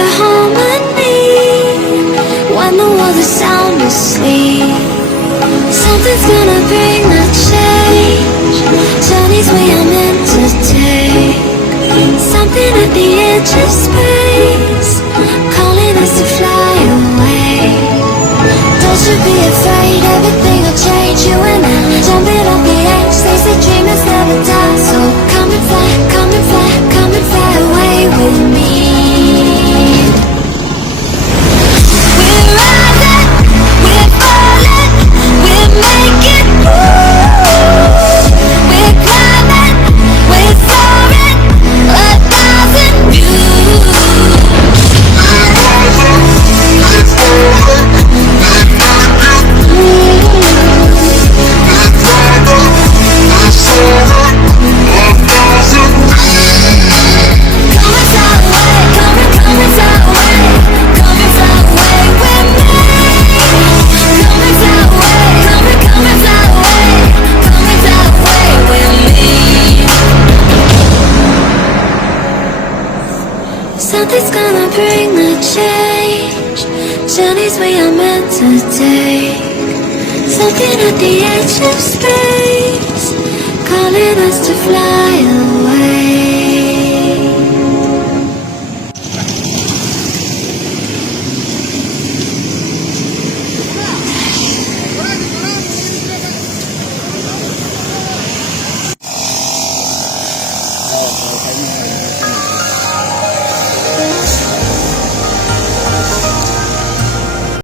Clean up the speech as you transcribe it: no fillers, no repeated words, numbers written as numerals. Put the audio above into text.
to harmony when the world is sound asleep. Something's gonna bring the change. Journeys we are meant to take. Something at the edge of space, calling us to fly away. Don't you be afraid, everything will change. You and I, jumping off the edge. They say dreamers never die. So come and fly, come and fly, come and fly away with me. We're rising, we're falling, we're making moves. We're climbing, we're soaring, 1,000 views. We're rising, we're falling, we're making moves. We're climbing, we're soaring, 1,000 views. Come and fly away, come and fly away, come and fly away with me. Come and fly away, come and fly away, come and fly away with me. Something's gonna bring the change. Journeys we are meant to take. Something at the edge of space, calling us to fly away.